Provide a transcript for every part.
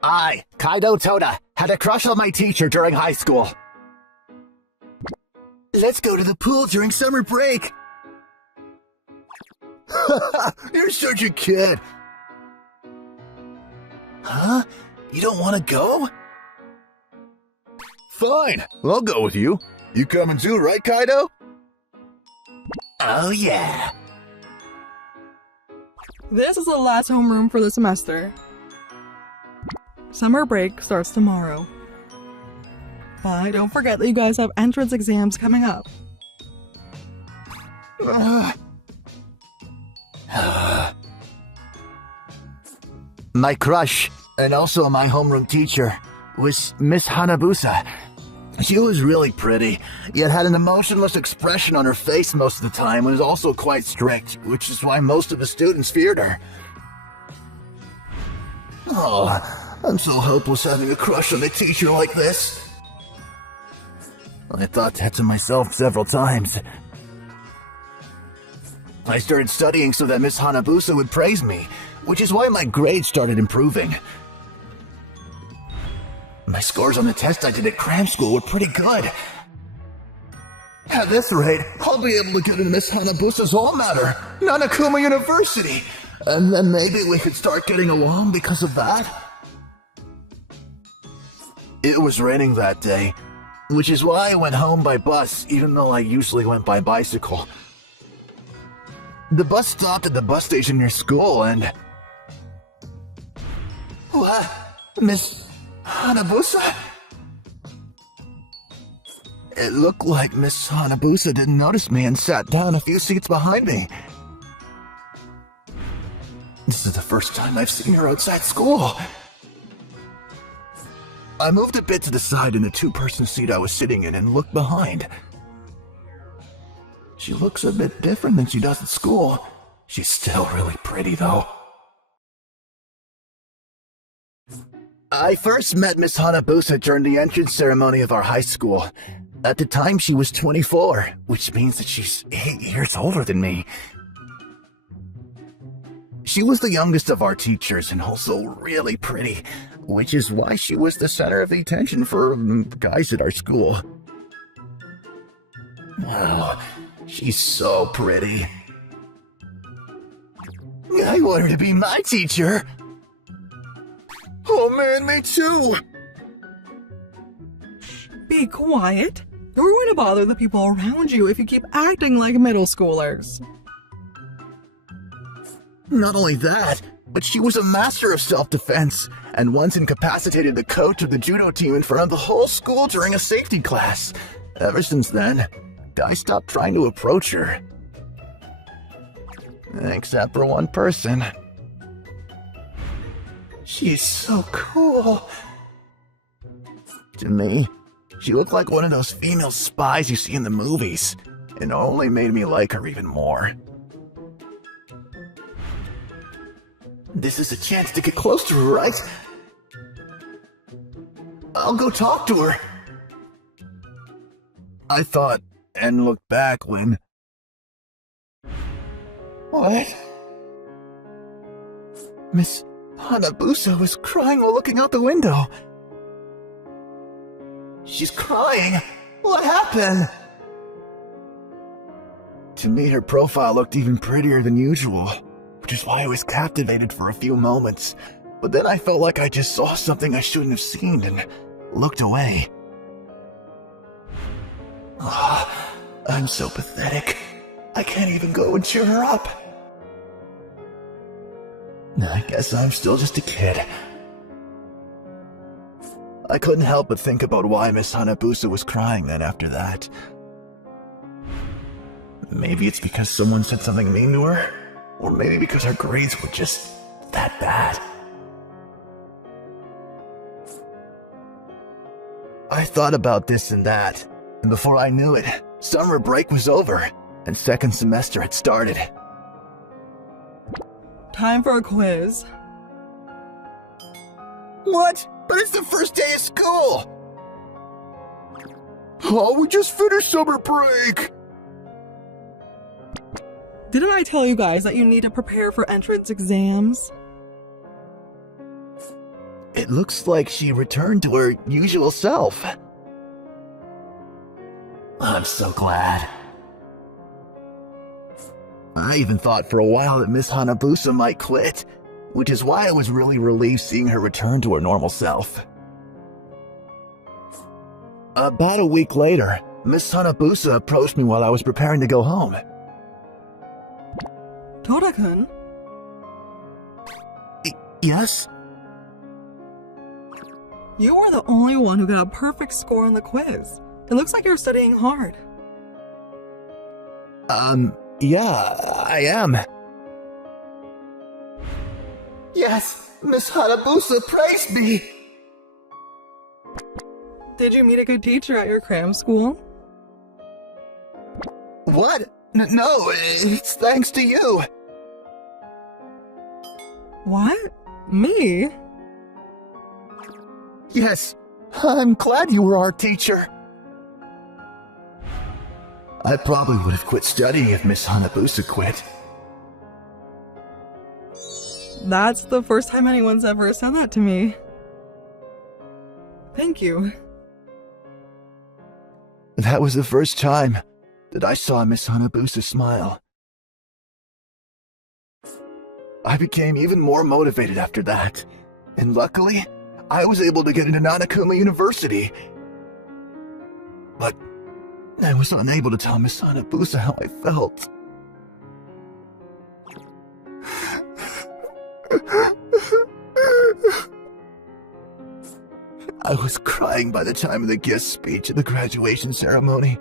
I, Kaido Toda, had a crush on my teacher during high school. Let's go to the pool during summer break. You're such a kid. Huh? You don't want to go? Fine, I'll go with you. You coming too, right, Kaido? Oh yeah. This is the last homeroom for the semester. Summer break starts tomorrow. But don't forget that you guys have entrance exams coming up. My crush, and also my homeroom teacher, was Miss Hanabusa. She was really pretty, yet had an emotionless expression on her face most of the time and was also quite strict, which is why most of the students feared her. Oh, I'm so hopeless having a crush on a teacher like this. I thought that to myself several times. I started studying so that Miss Hanabusa would praise me, which is why my grades started improving. My scores on the test I did at cram school were pretty good. At this rate, I'll be able to get into Miss Hanabusa's alma mater, Nanakuma University, and then maybe we could start getting along because of that. It was raining that day, which is why I went home by bus, even though I usually went by bicycle. The bus stopped at the bus station near school and... What? Miss Hanabusa? It looked like Miss Hanabusa didn't notice me and sat down a few seats behind me. This is the first time I've seen her outside school. I moved a bit to the side in the two-person seat I was sitting in and looked behind. She looks a bit different than she does at school. She's still really pretty, though. I first met Miss Hanabusa during the entrance ceremony of our high school. At the time, she was 24, which means that she's 8 years older than me. She was the youngest of our teachers and also really pretty, which is why she was the center of the attention for guys at our school. Wow, she's so pretty. I want her to be my teacher. Oh man, me too! Be quiet. You're going to bother the people around you if you keep acting like middle schoolers. Not only that, but she was a master of self-defense, and once incapacitated the coach of the judo team in front of the whole school during a safety class. Ever since then, I stopped trying to approach her. Except for one person. She's so cool. To me, she looked like one of those female spies you see in the movies, and it only made me like her even more. This is a chance to get close to her, right? I'll go talk to her. I thought, and looked back when... What? Miss Hanabusa was crying while looking out the window. She's crying. What happened? To me, her profile looked even prettier than usual, which is why I was captivated for a few moments. But then I felt like I just saw something I shouldn't have seen and looked away. Oh, I'm so pathetic. I can't even go and cheer her up. I guess I'm still just a kid. I couldn't help but think about why Miss Hanabusa was crying then after that. Maybe it's because someone said something mean to her, or maybe because her grades were just that bad. I thought about this and that, and before I knew it, summer break was over, and second semester had started. Time for a quiz. What? But it's the first day of school! Oh, we just finished summer break! Didn't I tell you guys that you need to prepare for entrance exams? It looks like she returned to her usual self. I'm so glad. I even thought for a while that Miss Hanabusa might quit, which is why I was really relieved seeing her return to her normal self. About a week later, Miss Hanabusa approached me while I was preparing to go home. Tora-kun? Yes? You were the only one who got a perfect score on the quiz. It looks like you're studying hard. Yeah, I am. Yes, Miss Hanabusa praised me! Did you meet a good teacher at your cram school? What? No, it's thanks to you. What? Me? Yes, I'm glad you were our teacher. I probably would have quit studying if Miss Hanabusa quit. That's the first time anyone's ever said that to me. Thank you. That was the first time that I saw Miss Hanabusa smile. I became even more motivated after that, and luckily, I was able to get into Nanakuma University. But I was unable to tell Miss Hanabusa how I felt. I was crying by the time of the guest speech at the graduation ceremony.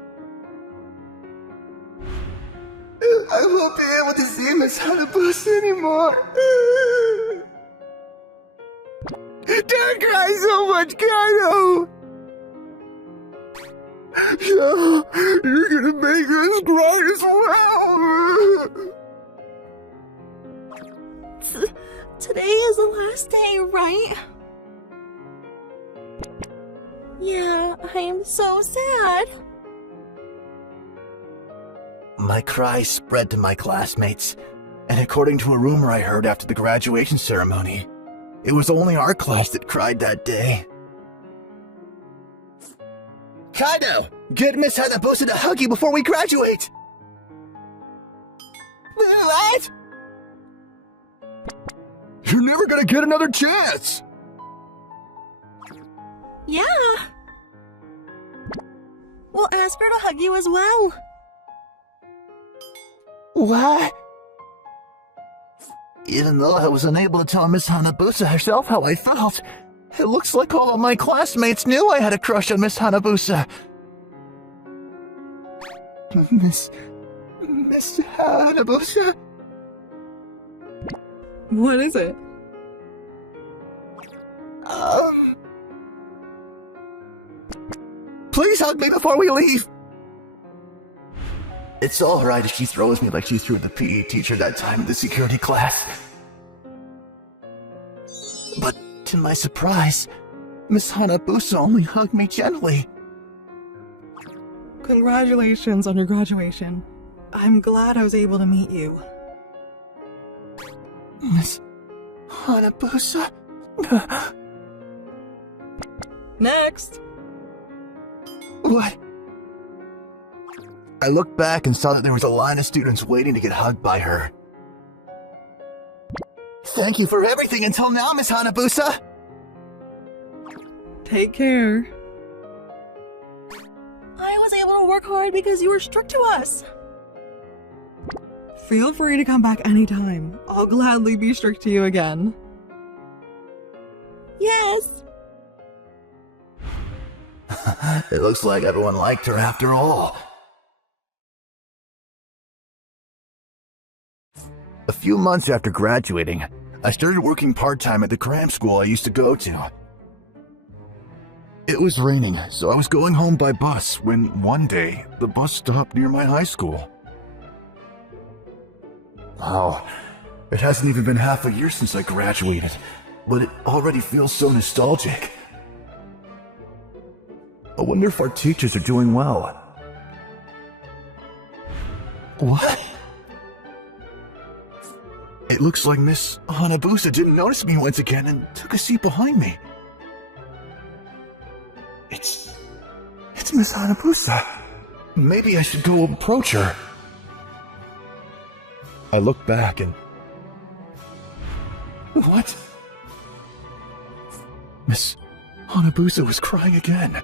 I won't be able to see Miss Hanabusa anymore. Don't cry so much, Kano! No, you're gonna make us cry as well! Today is the last day, right? Yeah, I am so sad. My cries spread to my classmates, and according to a rumor I heard after the graduation ceremony, it was only our class that cried that day. Kaido! Get Miss Hanabusa to hug you before we graduate! What? You're never gonna get another chance! Yeah. We'll ask her to hug you as well. What? Even though I was unable to tell Miss Hanabusa herself how I felt, it looks like all of my classmates knew I had a crush on Miss Hanabusa. Miss Hanabusa? What is it? Please hug me before we leave. It's alright if she throws me like she threw the PE teacher that time in the security class. But to my surprise, Miss Hanabusa only hugged me gently. Congratulations on your graduation. I'm glad I was able to meet you. Miss Hanabusa? Next! What? I looked back and saw that there was a line of students waiting to get hugged by her. Thank you for everything until now, Miss Hanabusa! Take care. I was able to work hard because you were strict to us. Feel free to come back anytime. I'll gladly be strict to you again. Yes. It looks like everyone liked her after all. A few months after graduating, I started working part-time at the cram school I used to go to. It was raining, so I was going home by bus when one day the bus stopped near my high school. Oh, it hasn't even been half a year since I graduated, but it already feels so nostalgic. I wonder if our teachers are doing well. What? It looks like Miss Hanabusa didn't notice me once again and took a seat behind me. It's Miss Hanabusa. Maybe I should go approach her. I looked back and... What? Miss Hanabusa was crying again.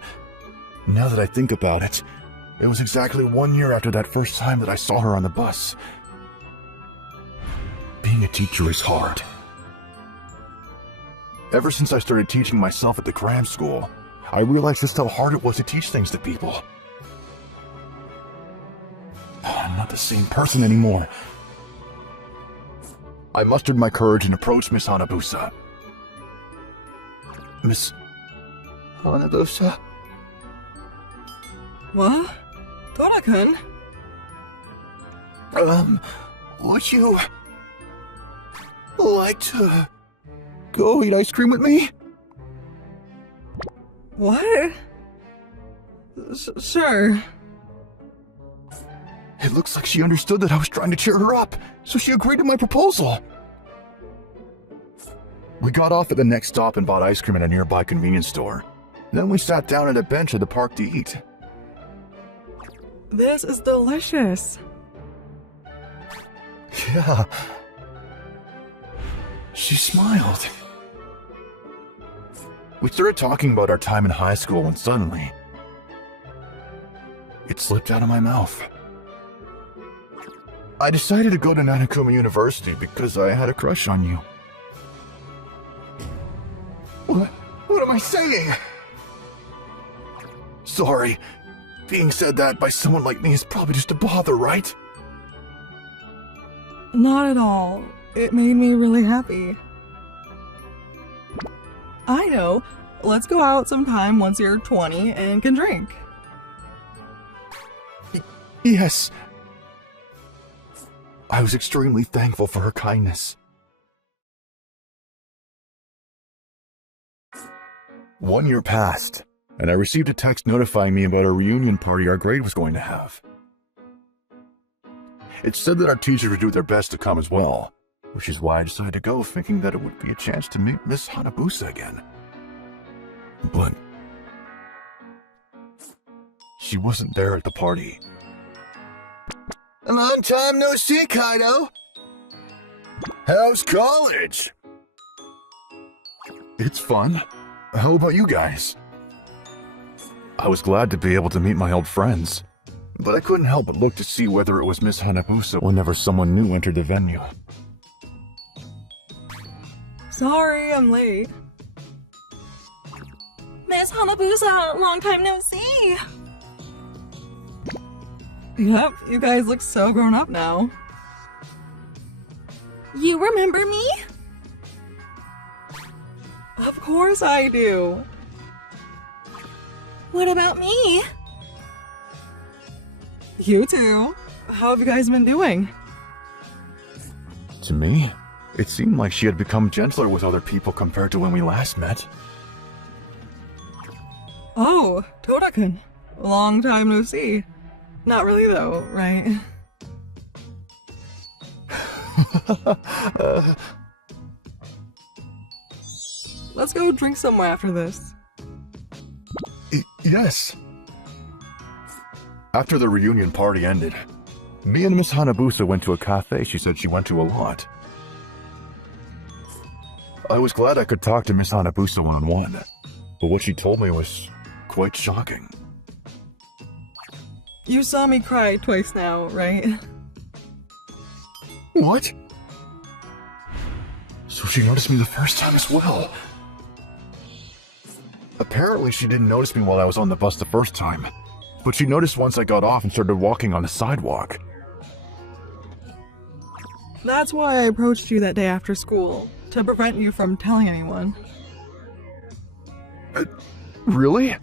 Now that I think about it, it was exactly 1 year after that first time that I saw her on the bus. Being a teacher is hard. Ever since I started teaching myself at the cram school, I realized just how hard it was to teach things to people. I'm not the same person anymore. I mustered my courage and approached Miss Hanabusa. Miss Hanabusa? What? Tora-kun? Would you like to go eat ice cream with me? What? Sure. It looks like she understood that I was trying to cheer her up, so she agreed to my proposal. We got off at the next stop and bought ice cream at a nearby convenience store. Then we sat down at a bench at the park to eat. This is delicious. Yeah. She smiled. We started talking about our time in high school when suddenly, it slipped out of my mouth. I decided to go to Nanakuma University because I had a crush on you. What am I saying? Sorry. Being said that by someone like me is probably just a bother, right? Not at all. It made me really happy. I know. Let's go out sometime once you're 20 and can drink. Yes. I was extremely thankful for her kindness. 1 year passed, and I received a text notifying me about a reunion party our grade was going to have. It said that our teachers would do their best to come as well, which is why I decided to go, thinking that it would be a chance to meet Miss Hanabusa again. But she wasn't there at the party. Long time no see, Kaido. How's college? It's fun. How about you guys? I was glad to be able to meet my old friends, but I couldn't help but look to see whether it was Miss Hanabusa whenever someone new entered the venue. Sorry, I'm late. Miss Hanabusa, long time no see. Yep, you guys look so grown up now. You remember me? Of course I do. What about me? You too. How have you guys been doing? To me, it seemed like she had become gentler with other people compared to when we last met. Oh, Tora-kun. Long time no see. Not really though, right? Let's go drink somewhere after this. Yes. After the reunion party ended, me and Miss Hanabusa went to a cafe she said she went to a lot. I was glad I could talk to Miss Hanabusa one-on-one, but what she told me was quite shocking. You saw me cry twice now, right? What? So she noticed me the first time as well. Apparently she didn't notice me while I was on the bus the first time, but she noticed once I got off and started walking on the sidewalk. That's why I approached you that day after school, to prevent you from telling anyone. Really?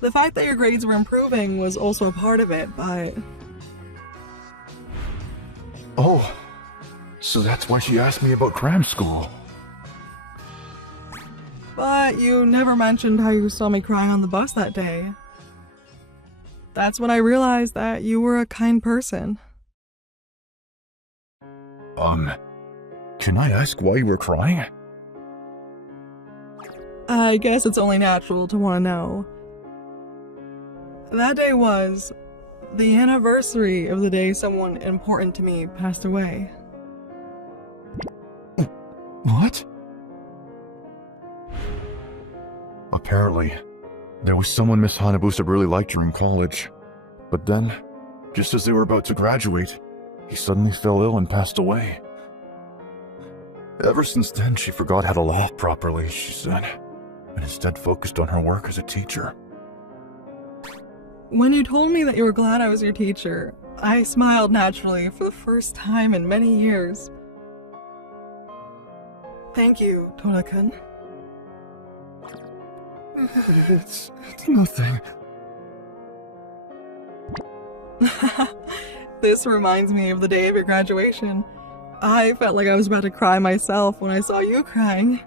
The fact that your grades were improving was also a part of it, but... Oh, so that's why she asked me about cram school. But you never mentioned how you saw me crying on the bus that day. That's when I realized that you were a kind person. Can I ask why you were crying? I guess it's only natural to want to know. That day was the anniversary of the day someone important to me passed away. What? Apparently, there was someone Miss Hanabusa really liked during college. But then, just as they were about to graduate, he suddenly fell ill and passed away. Ever since then, she forgot how to laugh properly, she said, and instead focused on her work as a teacher. When you told me that you were glad I was your teacher, I smiled naturally for the first time in many years. Thank you, Toda-kun. It's nothing. This reminds me of the day of your graduation. I felt like I was about to cry myself when I saw you crying.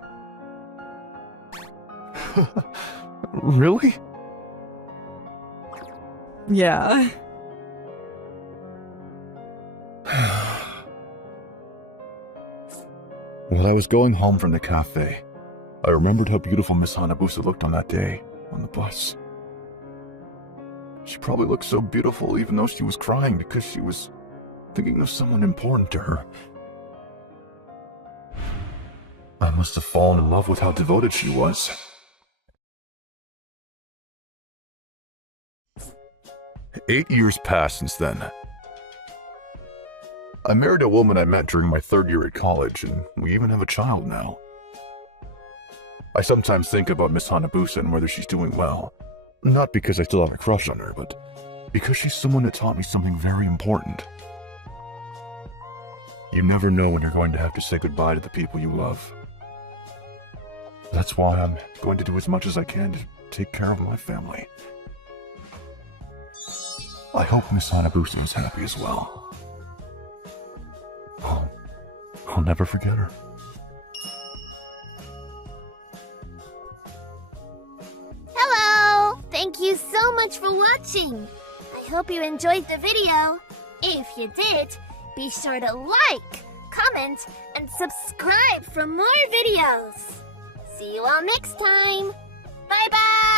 Really? Yeah. While I was going home from the cafe, I remembered how beautiful Miss Hanabusa looked on that day, on the bus. She probably looked so beautiful even though she was crying because she was thinking of someone important to her. I must have fallen in love with how devoted she was. Eight years passed since then. I married a woman I met during my third year at college, and we even have a child now. I sometimes think about Miss Hanabusa and whether she's doing well. Not because I still have a crush on her, but because she's someone that taught me something very important. You never know when you're going to have to say goodbye to the people you love. That's why I'm going to do as much as I can to take care of my family. I hope Miss Hanabusa is happy as well. I'll never forget her. Hello! Thank you so much for watching. I hope you enjoyed the video. If you did, be sure to like, comment, and subscribe for more videos. See you all next time. Bye-bye!